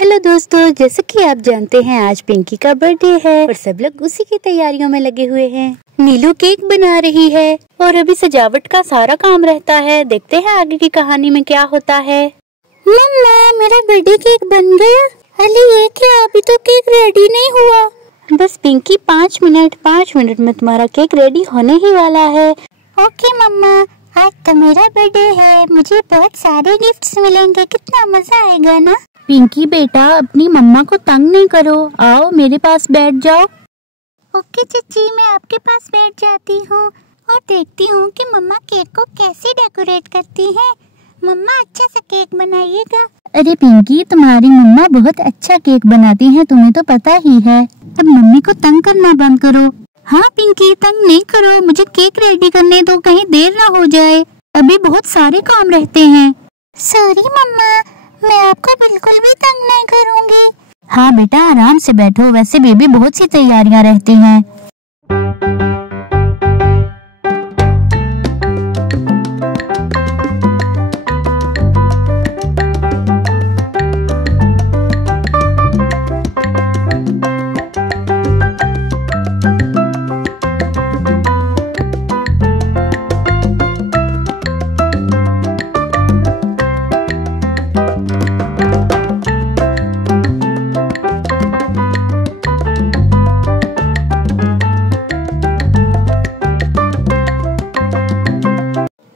Hello दोस्तों, जैसे कि आप जानते हैं आज पिंकी का बर्थडे है और सब लोग उसी की तैयारियों में लगे हुए हैं। नीलू केक बना रही है और अभी सजावट का सारा काम रहता है। देखते हैं आगे की कहानी में क्या होता है। मम्मा, मेरा बर्थडे केक बन गया। अरे ये क्या, अभी तो केक रेडी नहीं हुआ। बस पिंकी 5 मिनट में तुम्हारा केक रेडी होने ही वाला है। ओके मम्मा, आज तो मेरा बर्थडे है, मुझे बहुत सारे गिफ्ट्स मिलेंगे, कितना मजा आएगा ना। पिंकी बेटा, अपनी मम्मा को तंग नहीं करो, आओ मेरे पास बैठ जाओ। ओके चची, मैं आपके पास बैठ जाती हूँ और देखती हूँ कि मम्मा केक को कैसे डेकोरेट करती हैं। मम्मा अच्छा सा केक बनाइएगा। अरे पिंकी, तुम्हारी मम्मा बहुत अच्छा केक बनाती हैं, तुम्हें तो पता ही है। अब मम्मी को तंग करना बंद करो। हाँ पिंकी, तंग नहीं करो, मुझे केक रेडी करने दो, कहीं देर ना हो जाए, अभी बहुत सारे काम रहते हैं। सॉरी मम्मा, मैं आपको बिल्कुल भी तंग नहीं करूंगी। हाँ बेटा, आराम से बैठो, वैसे भी बहुत सी तैयारियां रहती हैं।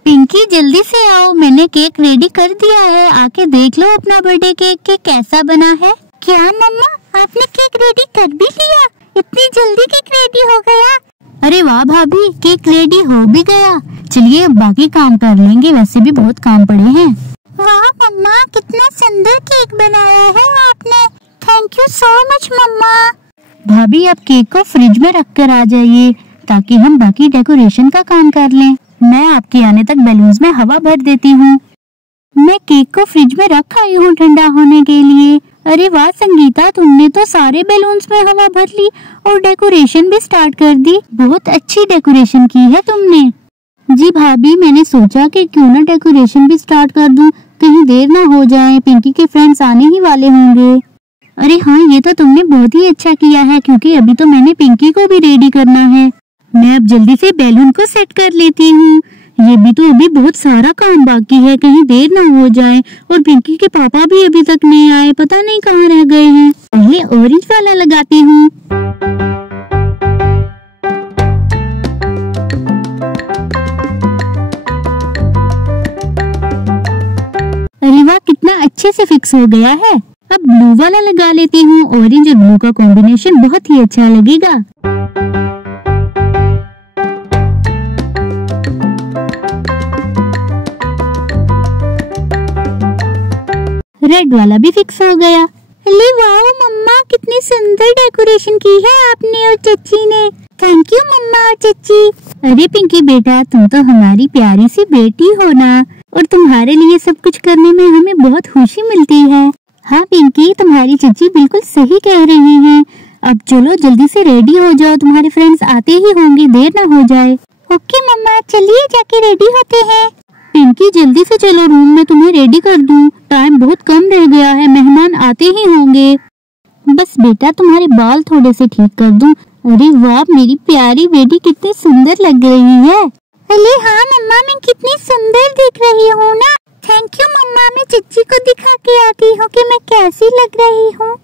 पिंकी जल्दी से आओ, मैंने केक रेडी कर दिया है, आके देख लो अपना बर्थडे केक के कैसा बना है। क्या मम्मा, आपने केक रेडी कर भी लिया? इतनी जल्दी केक रेडी हो गया? अरे वाह भाभी, केक रेडी हो भी गया। चलिए अब बाकी काम कर लेंगे, वैसे भी बहुत काम पड़े हैं। वाह मम्मा, कितना सुंदर केक बनाया है आपने, थैंक यू सो मच मम्मा। भाभी, आप केक को फ्रिज में रख कर आ जाइए ताकि हम बाकी डेकोरेशन का काम कर लें। मैं आपके आने तक बैलून्स में हवा भर देती हूँ। मैं केक को फ्रिज में रख आई हूँ ठंडा होने के लिए। अरे वाह संगीता, तुमने तो सारे बैलून्स में हवा भर ली और डेकोरेशन भी स्टार्ट कर दी। बहुत अच्छी डेकोरेशन की है तुमने। जी भाभी, मैंने सोचा कि क्यों ना डेकोरेशन भी स्टार्ट कर दूं, कहीं देर ना हो जाए, पिंकी के फ्रेंड्स आने ही वाले होंगे। अरे हाँ, ये तो तुमने बहुत ही अच्छा किया है, क्योंकि अभी तो मैंने पिंकी को भी रेडी करना है। मैं अब जल्दी से बैलून को सेट कर लेती हूँ, ये भी तो अभी बहुत सारा काम बाकी है, कहीं देर ना हो जाए। और पिंकी के पापा भी अभी तक नहीं आए, पता नहीं कहाँ रह गए हैं। पहले ऑरेंज वाला लगाती हूँ। अरे वाह, कितना अच्छे से फिक्स हो गया है। अब ब्लू वाला लगा लेती हूँ, ऑरेंज और ब्लू का कॉम्बिनेशन बहुत ही अच्छा लगेगा। रेड वाला भी फिक्स हो गया। अरे वाह मम्मा, कितनी सुंदर डेकोरेशन की है आपने और चच्ची ने। थैंक यू मम्मा और चच्ची। अरे पिंकी बेटा, तुम तो हमारी प्यारी सी बेटी हो ना, और तुम्हारे लिए सब कुछ करने में हमें बहुत खुशी मिलती है। हाँ पिंकी, तुम्हारी चच्ची बिल्कुल सही कह रही हैं। अब चलो जल्दी से रेडी हो जाओ, तुम्हारे फ्रेंड्स आते ही होंगे, देर ना हो जाए। ओके मम्मा, चलिए जाके रेडी होते हैं। पिंकी जल्दी से चलो, रूम में तुम्हें रेडी कर दूं, टाइम बहुत कम रह गया है, मेहमान आते ही होंगे। बस बेटा, तुम्हारे बाल थोड़े से ठीक कर दूं। अरे वाह, मेरी प्यारी बेटी कितनी सुंदर लग रही है। अरे हाँ मम्मा, मैं कितनी सुंदर दिख रही हूँ ना। थैंक यू मम्मा, मैं चच्ची को दिखा के आती हूँ कि मैं कैसी लग रही हूँ।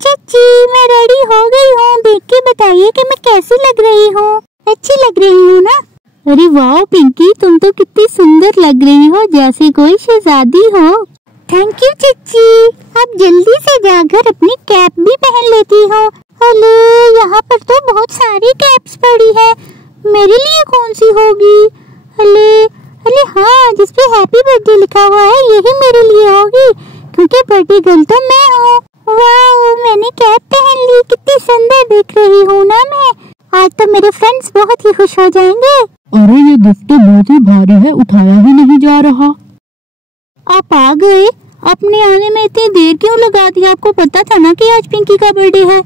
चच्ची, मैं रेडी हो गई हूँ, देख के बताइए कि मैं कैसी लग रही हूँ। अच्छी लग रही हूँ ना? अरे वाह पिंकी, तुम तो कितनी सुंदर लग रही हो, जैसे कोई शहजादी हो। थैंक यू चच्ची। अब जल्दी से जाकर अपनी कैप भी पहन लेती हूँ। अरे यहाँ पर तो बहुत सारी कैप्स पड़ी है, मेरे लिए कौन सी होगी? अरे हाँ, जिसपे हैप्पी बर्थडे लिखा हुआ है यही मेरे लिए होगी, क्योंकि बर्थडे गर्ल तो मैं हूँ। वाह, मैंने कैप पहन ली, कितनी सुंदर दिख रही हूँ ना मैं। आज तो मेरे फ्रेंड्स बहुत ही खुश हो जाएंगे। अरे ये गिफ्ट तो बहुत ही भारी है, उठाया ही नहीं जा रहा। आप आ गए, अपने आने में इतनी देर क्यों लगा दी? आपको पता था ना कि आज पिंकी का बर्थडे है।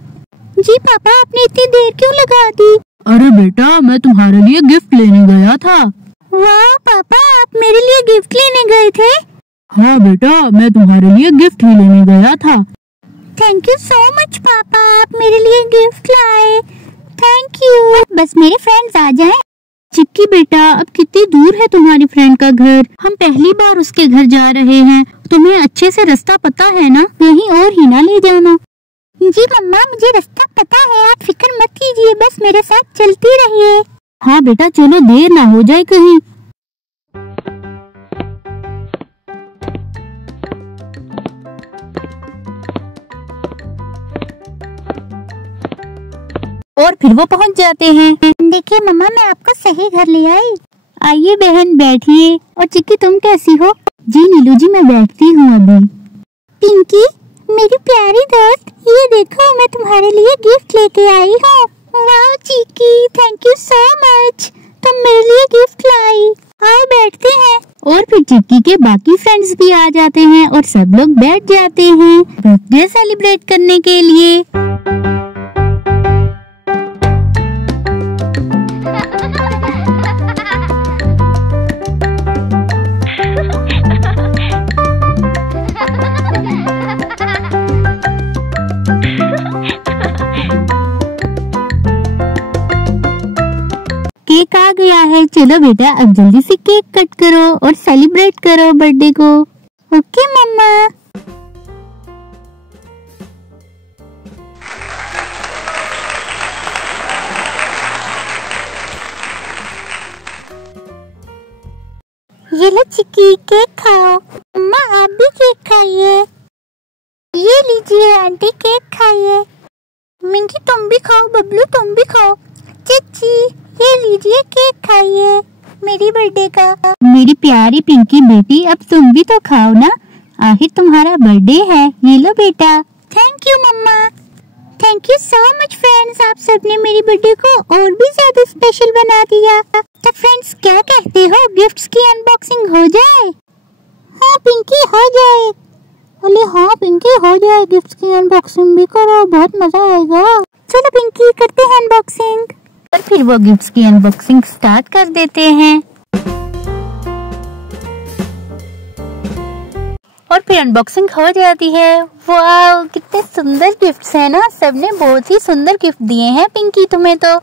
जी पापा, आपने इतनी देर क्यों लगा दी? अरे बेटा, मैं तुम्हारे लिए गिफ्ट लेने गया था। वाह पापा, आप मेरे लिए गिफ्ट लेने गए थे? हाँ बेटा, मैं तुम्हारे लिए गिफ्ट ही लेने गया था। थैंक यू सो मच पापा, आप मेरे लिए गिफ्ट लाए। Thank you. बस मेरे फ्रेंड्स आ जाएं। चिक्की बेटा, अब कितनी दूर है तुम्हारी फ्रेंड का घर? हम पहली बार उसके घर जा रहे हैं, तुम्हें अच्छे से रास्ता पता है ना? कहीं और ही ना ले जाना। जी मम्मा, मुझे रास्ता पता है, आप फिक्र मत कीजिए, बस मेरे साथ चलती रहिए। हाँ बेटा चलो, देर ना हो जाए कहीं। और फिर वो पहुंच जाते हैं। देखिए मम्मा, मैं आपको सही घर ले आई। आइए बहन बैठिए। और चिक्की तुम कैसी हो? जी नीलू जी, मैं बैठती हूँ अभी। पिंकी मेरी प्यारी दोस्त, ये देखो मैं तुम्हारे लिए गिफ्ट लेके आई हूँ। वाह चिक्की, थैंक यू सो मच, तुम मेरे लिए गिफ्ट लाई। आओ बैठते हैं। और फिर चिक्की के बाकी फ्रेंड्स भी आ जाते हैं और सब लोग बैठ जाते हैं बर्थडे सेलिब्रेट करने के लिए। केक आ गया है, चलो बेटा अब जल्दी से केक कट करो और सेलिब्रेट करो बर्थडे को। ओके मम्मा। ये लो चिक्की, केक खाओ। मम्मा आप भी केक खाइए। ये लीजिए आंटी, केक खाइए। मिंकी तुम भी खाओ, बबलू तुम भी खाओ। चिच्ची ये लीजिए केक खाइए मेरी बर्थडे का। मेरी प्यारी पिंकी बेटी, अब तुम भी तो खाओ ना, आखिर तुम्हारा बर्थडे है। ये लो बेटा। Thank you mamma. Thank you so much friends, आप सबने मेरी बर्थडे को और भी ज्यादा स्पेशल बना दिया। तो फ्रेंड्स क्या कहते हो, गिफ्ट्स की अनबॉक्सिंग हो जाए? हाँ पिंकी हो जाए। अरे हाँ पिंकी हो जाए, गिफ्ट्स की अनबॉक्सिंग भी करो, बहुत मजा आएगा। चलो पिंकी करते हैं अनबॉक्सिंग। और फिर वो गिफ्ट्स की अनबॉक्सिंग स्टार्ट कर देते हैं। और फिर अनबॉक्सिंग हो जाती है। वाह कितने सुंदर गिफ्ट्स हैं ना, सबने बहुत ही सुंदर गिफ्ट दिए हैं पिंकी तुम्हें तो।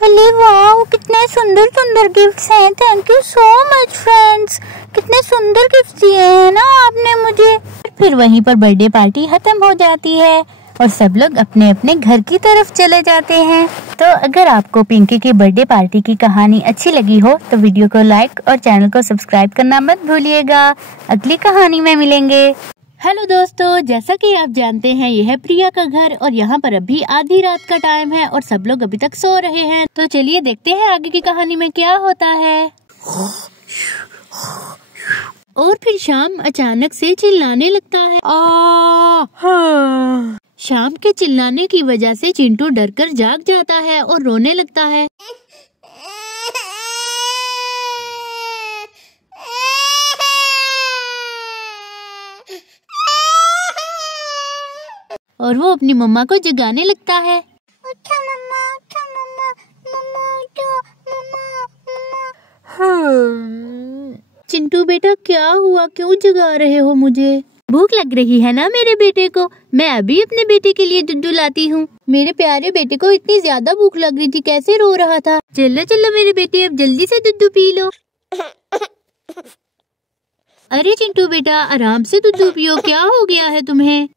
अरे वाह कितने सुंदर सुंदर गिफ्ट्स हैं। Thank you so much friends, कितने सुंदर गिफ्ट्स दिए हैं ना आपने मुझे। फिर वहीं पर बर्थडे पार्टी खत्म हो जाती है और सब लोग अपने अपने घर की तरफ चले जाते हैं। तो अगर आपको पिंकी की बर्थडे पार्टी की कहानी अच्छी लगी हो तो वीडियो को लाइक और चैनल को सब्सक्राइब करना मत भूलिएगा। अगली कहानी में मिलेंगे। हेलो दोस्तों, जैसा कि आप जानते हैं यह है प्रिया का घर और यहाँ पर अभी आधी रात का टाइम है और सब लोग अभी तक सो रहे हैं। तो चलिए देखते हैं आगे की कहानी में क्या होता है। और फिर शाम अचानक से चिल्लाने लगता है। शाम के चिल्लाने की वजह से चिंटू डरकर जाग जाता है और रोने लगता है। और वो अपनी मम्मा को जगाने लगता है। उठो मम्मा, उठो मम्मा, मम्मा उठो, मम्मा मम्मा। चिंटू बेटा क्या हुआ, क्यों जगा रहे हो मुझे? भूख लग रही है ना मेरे बेटे को, मैं अभी अपने बेटे के लिए दूध लाती हूँ। मेरे प्यारे बेटे को इतनी ज्यादा भूख लग रही थी, कैसे रो रहा था। चलो चलो मेरे बेटे, अब जल्दी से दूध पी लो। अरे चिंटू बेटा आराम से दूध पियो, क्या हो गया है तुम्हें?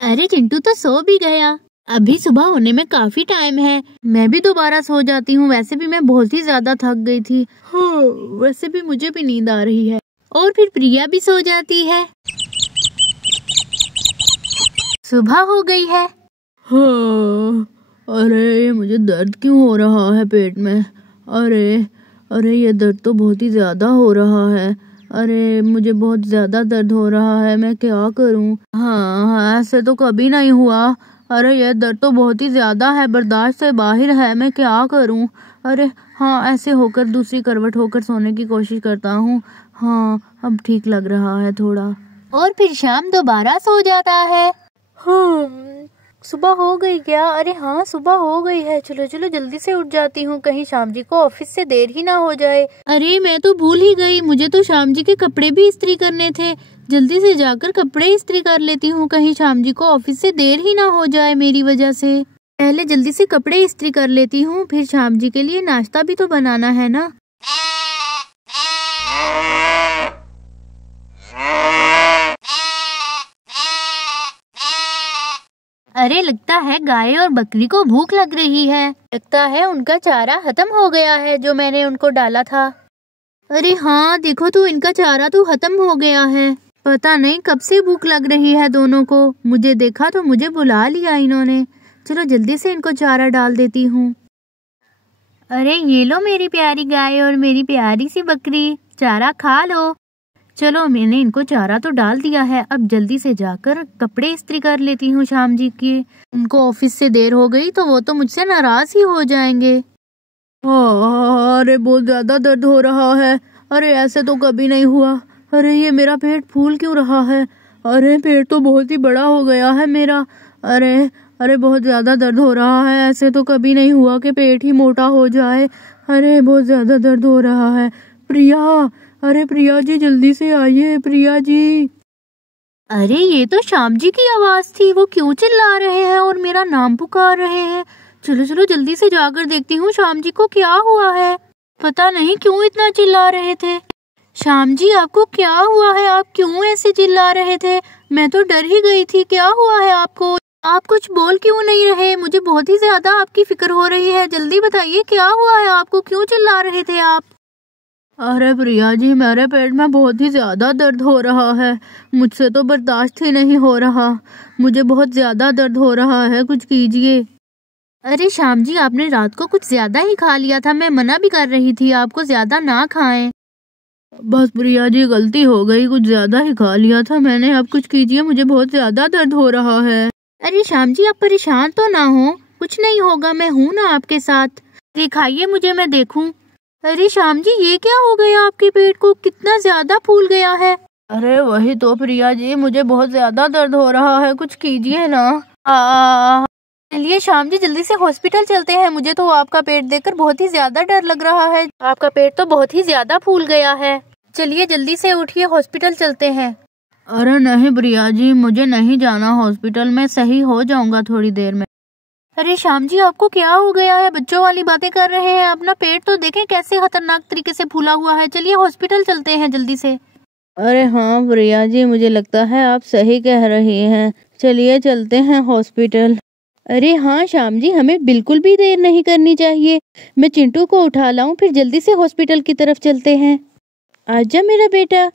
अरे चिंटू तो सो भी गया, अभी सुबह होने में काफी टाइम है। मैं भी दोबारा सो जाती हूँ, वैसे भी मैं बहुत ही ज्यादा थक गई थी। हाँ, वैसे भी मुझे भी नींद आ रही है। और फिर प्रिया भी सो जाती है। सुबह हो गई है। हाँ, अरे मुझे दर्द क्यों हो रहा है पेट में? अरे ये दर्द तो बहुत ही ज्यादा हो रहा है। अरे मुझे बहुत ज्यादा दर्द हो रहा है, मैं क्या करूं? हाँ ऐसे तो कभी नहीं हुआ। अरे ये दर्द तो बहुत ही ज्यादा है, बर्दाश्त से बाहर है, मैं क्या करूं? अरे हाँ, ऐसे होकर दूसरी करवट होकर सोने की कोशिश करता हूँ। हाँ अब ठीक लग रहा है थोड़ा। और फिर शाम दोबारा सो जाता है। हाँ सुबह हो गई क्या? अरे हाँ, सुबह हो गई है। चलो चलो जल्दी से उठ जाती हूँ, कहीं शाम जी को ऑफिस से देर ही ना हो जाए। अरे मैं तो भूल ही गई, मुझे तो शाम जी के कपड़े भी इस्त्री करने थे। जल्दी से जाकर कपड़े इस्त्री कर लेती हूँ, कहीं शाम जी को ऑफिस से देर ही ना हो जाए मेरी वजह से। पहले जल्दी से कपड़े इस्त्री कर लेती हूँ, फिर शाम जी के लिए नाश्ता भी तो बनाना है ना। अरे लगता है गाय और बकरी को भूख लग रही है। लगता है उनका चारा खत्म हो गया है जो मैंने उनको डाला था। अरे हाँ देखो तो इनका चारा तो खत्म हो गया है। पता नहीं कब से भूख लग रही है दोनों को। मुझे देखा तो मुझे बुला लिया इन्होंने। चलो जल्दी से इनको चारा डाल देती हूँ। अरे ये लो मेरी प्यारी गाय और मेरी प्यारी सी बकरी, चारा खा लो। चलो मैंने इनको चारा तो डाल दिया है, अब जल्दी से जाकर कपड़े इस्त्री कर लेती हूँ शाम जी के। उनको ऑफिस से देर हो गई तो वो तो मुझसे नाराज ही हो जाएंगे। अरे बहुत ज्यादा दर्द हो रहा है। अरे ऐसे तो कभी नहीं हुआ। अरे ये मेरा पेट फूल क्यों रहा है? अरे पेट तो बहुत ही बड़ा हो गया है मेरा। अरे अरे बहुत ज्यादा दर्द हो रहा है। ऐसे तो कभी नहीं हुआ कि पेट ही मोटा हो जाए। अरे बहुत ज्यादा दर्द हो रहा है। प्रिया, अरे प्रिया जी जल्दी से आइए प्रिया जी। अरे ये तो शाम जी की आवाज थी, वो क्यों चिल्ला रहे हैं और मेरा नाम पुकार रहे हैं? चलो चलो जल्दी से जाकर देखती हूँ शाम जी को क्या हुआ है। पता नहीं क्यों इतना चिल्ला रहे थे। शाम जी आपको क्या हुआ है? आप क्यों ऐसे चिल्ला रहे थे? मैं तो डर ही गई थी। क्या हुआ है आपको? आप कुछ बोल क्यों नहीं रहे? मुझे बहुत ही ज्यादा आपकी फिक्र हो रही है। जल्दी बताइए क्या हुआ है आपको? क्यों चिल्ला रहे थे आप? अरे प्रिया जी मेरे पेट में बहुत ही ज्यादा दर्द हो रहा है। मुझसे तो बर्दाश्त ही नहीं हो रहा। मुझे बहुत ज्यादा दर्द हो रहा है, कुछ कीजिए। अरे शाम जी आपने रात को कुछ ज्यादा ही खा लिया था, मैं मना भी कर रही थी आपको ज्यादा ना खाएं। बस प्रिया जी गलती हो गई, कुछ ज्यादा ही खा लिया था मैंने। अब कुछ कीजिए, मुझे बहुत ज्यादा दर्द हो रहा है। अरे शाम जी आप परेशान तो ना हो, कुछ नहीं होगा, मैं हूँ ना आपके साथ। दिखाइए मुझे, मैं देखूं। अरे शाम जी ये क्या हो गया आपके पेट को? कितना ज्यादा फूल गया है। अरे वही तो प्रिया जी, मुझे बहुत ज्यादा दर्द हो रहा है, कुछ कीजिए ना। चलिए शाम जी जल्दी से हॉस्पिटल चलते हैं। मुझे तो आपका पेट देखकर बहुत ही ज्यादा डर लग रहा है। आपका पेट तो बहुत ही ज्यादा फूल गया है। चलिए जल्दी से उठिए, हॉस्पिटल चलते हैं। अरे नहीं प्रिया जी, मुझे नहीं जाना हॉस्पिटल, मैं सही हो जाऊंगा थोड़ी देर में। अरे श्याम जी आपको क्या हो गया है? बच्चों वाली बातें कर रहे हैं। अपना पेट तो देखें कैसे खतरनाक तरीके से फूला हुआ है। चलिए हॉस्पिटल चलते हैं जल्दी से। अरे हाँ प्रिया जी, मुझे लगता है आप सही कह रही हैं। चलिए चलते हैं हॉस्पिटल। अरे हाँ श्याम जी, हमें बिल्कुल भी देर नहीं करनी चाहिए। मैं चिंटू को उठा लाऊं, फिर जल्दी से हॉस्पिटल की तरफ चलते हैं। आजा मेरा बेटा,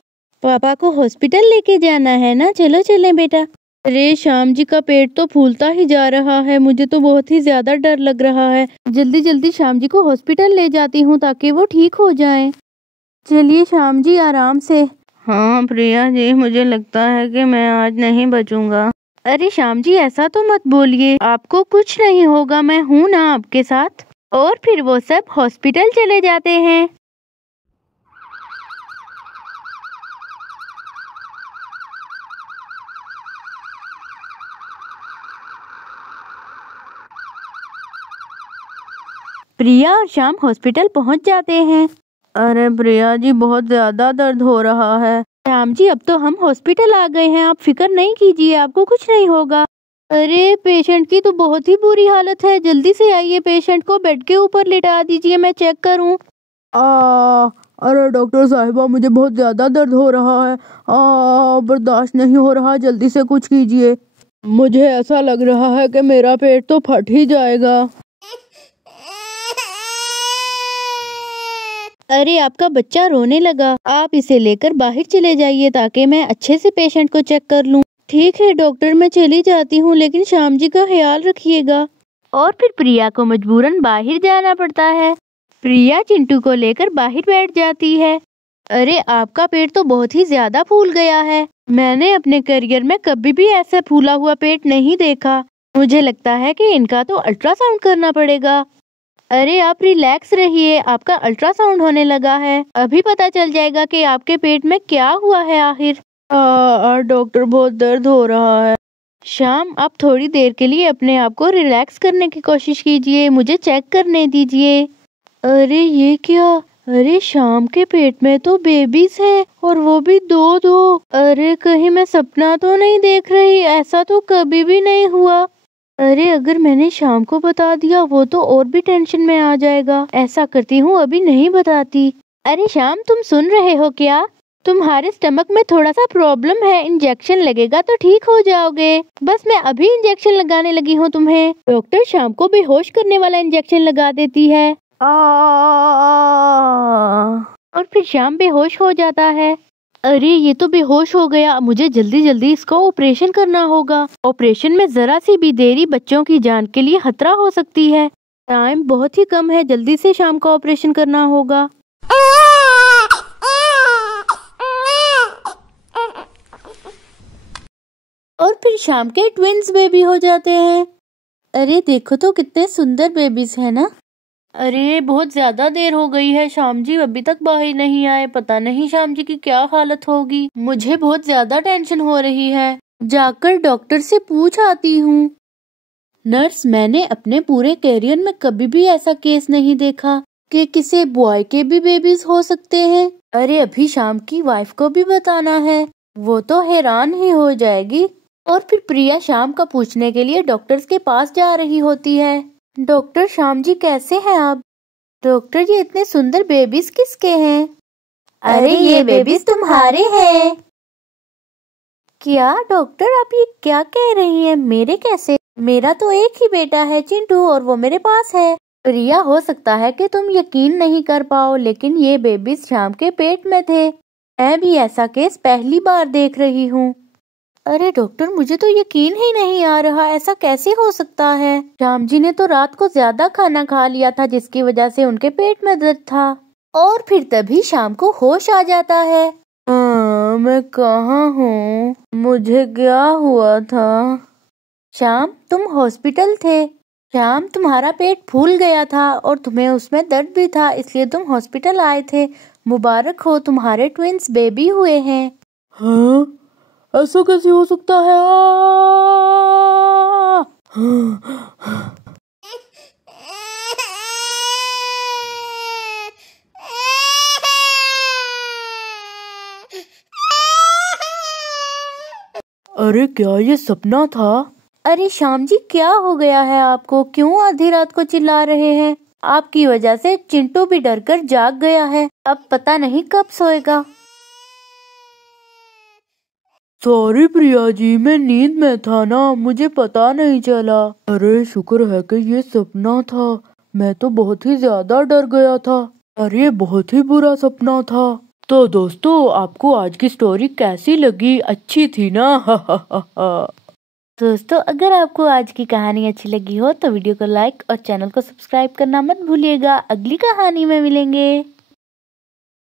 पापा को हॉस्पिटल लेके जाना है ना, चलो चलें बेटा। अरे श्याम जी का पेट तो फूलता ही जा रहा है, मुझे तो बहुत ही ज्यादा डर लग रहा है। जल्दी जल्दी श्याम जी को हॉस्पिटल ले जाती हूँ ताकि वो ठीक हो जाएं। चलिए श्याम जी आराम से। हाँ प्रिया जी, मुझे लगता है कि मैं आज नहीं बचूंगा। अरे श्याम जी ऐसा तो मत बोलिए, आपको कुछ नहीं होगा, मैं हूँ ना आपके साथ। और फिर वो सब हॉस्पिटल चले जाते हैं। प्रिया और श्याम हॉस्पिटल पहुंच जाते हैं। अरे प्रिया जी बहुत ज्यादा दर्द हो रहा है। श्याम जी अब तो हम हॉस्पिटल आ गए हैं, आप फिक्र नहीं कीजिए, आपको कुछ नहीं होगा। अरे पेशेंट की तो बहुत ही बुरी हालत है, जल्दी से आइए, पेशेंट को बेड के ऊपर लिटा दीजिए, मैं चेक करूं। अरे डॉक्टर साहिबा मुझे बहुत ज्यादा दर्द हो रहा है, बर्दाश्त नहीं हो रहा, जल्दी से कुछ कीजिए। मुझे ऐसा लग रहा है कि मेरा पेट तो फट ही जाएगा। अरे आपका बच्चा रोने लगा, आप इसे लेकर बाहर चले जाइए ताकि मैं अच्छे से पेशेंट को चेक कर लूं। ठीक है डॉक्टर, मैं चली जाती हूँ, लेकिन श्याम जी का ख्याल रखिएगा। और फिर प्रिया को मजबूरन बाहर जाना पड़ता है। प्रिया चिंटू को लेकर बाहर बैठ जाती है। अरे आपका पेट तो बहुत ही ज्यादा फूल गया है, मैंने अपने करियर में कभी भी ऐसा फूला हुआ पेट नहीं देखा। मुझे लगता है कि इनका तो अल्ट्रासाउंड करना पड़ेगा। अरे आप रिलैक्स रहिए, आपका अल्ट्रासाउंड होने लगा है, अभी पता चल जाएगा कि आपके पेट में क्या हुआ है आखिर। डॉक्टर बहुत दर्द हो रहा है। शाम, आप थोड़ी देर के लिए अपने आप को रिलैक्स करने की कोशिश कीजिए, मुझे चेक करने दीजिए। अरे ये क्या? अरे शाम के पेट में तो बेबीज है और वो भी दो दो। अरे कहीं मैं सपना तो नहीं देख रही? ऐसा तो कभी भी नहीं हुआ। अरे अगर मैंने शाम को बता दिया वो तो और भी टेंशन में आ जाएगा। ऐसा करती हूँ, अभी नहीं बताती। अरे शाम, तुम सुन रहे हो क्या? तुम्हारे स्टमक में थोड़ा सा प्रॉब्लम है, इंजेक्शन लगेगा तो ठीक हो जाओगे। बस मैं अभी इंजेक्शन लगाने लगी हूँ तुम्हें। डॉक्टर शाम को बेहोश करने वाला इंजेक्शन लगा देती है और फिर शाम बेहोश हो जाता है। अरे ये तो बेहोश हो गया, मुझे जल्दी जल्दी इसका ऑपरेशन करना होगा। ऑपरेशन में जरा सी भी देरी बच्चों की जान के लिए खतरा हो सकती है। टाइम बहुत ही कम है, जल्दी से शाम का ऑपरेशन करना होगा। और फिर शाम के ट्विंस बेबी हो जाते हैं। अरे देखो तो कितने सुंदर बेबीज है ना। अरे बहुत ज्यादा देर हो गई है, शाम जी अभी तक बाहर नहीं आए। पता नहीं शाम जी की क्या हालत होगी। मुझे बहुत ज्यादा टेंशन हो रही है, जाकर डॉक्टर से पूछ आती हूँ। नर्स, मैंने अपने पूरे कैरियर में कभी भी ऐसा केस नहीं देखा कि किसी बॉय के भी बेबीज हो सकते हैं। अरे अभी शाम की वाइफ को भी बताना है, वो तो हैरान ही हो जाएगी। और फिर प्रिया शाम का पूछने के लिए डॉक्टर्स के पास जा रही होती है। डॉक्टर शाम जी कैसे हैं आप? डॉक्टर ये इतने सुंदर बेबीज किसके हैं? अरे ये बेबीज तुम्हारे हैं। क्या डॉक्टर, आप ये क्या कह रही हैं? मेरे कैसे? मेरा तो एक ही बेटा है चिंटू और वो मेरे पास है। प्रिया, हो सकता है कि तुम यकीन नहीं कर पाओ, लेकिन ये बेबीज शाम के पेट में थे। मैं भी ऐसा केस पहली बार देख रही हूँ। अरे डॉक्टर, मुझे तो यकीन ही नहीं आ रहा, ऐसा कैसे हो सकता है? श्याम जी ने तो रात को ज्यादा खाना खा लिया था, जिसकी वजह से उनके पेट में दर्द था। और फिर तभी शाम को होश आ जाता है। मैं कहाँ हूँ? मुझे क्या हुआ था? शाम, तुम हॉस्पिटल थे। शाम, तुम्हारा पेट फूल गया था और तुम्हें उसमें दर्द भी था, इसलिए तुम हॉस्पिटल आए थे। मुबारक हो, तुम्हारे ट्विंस बेबी हुए हैं। हाँ? ऐसा कैसे हो सकता है? अरे क्या ये सपना था? अरे श्याम जी, क्या हो गया है आपको? क्यों आधी रात को चिल्ला रहे हैं? आपकी वजह से चिंटू भी डरकर जाग गया है, अब पता नहीं कब सोएगा। सॉरी प्रिया जी, मैं नींद में था ना, मुझे पता नहीं चला। अरे शुक्र है कि ये सपना था, मैं तो बहुत ही ज्यादा डर गया था। अरे बहुत ही बुरा सपना था। तो दोस्तों, आपको आज की स्टोरी कैसी लगी? अच्छी थी ना? दोस्तों, अगर आपको आज की कहानी अच्छी लगी हो तो वीडियो को लाइक और चैनल को सब्सक्राइब करना मत भूलिएगा। अगली कहानी में मिलेंगे।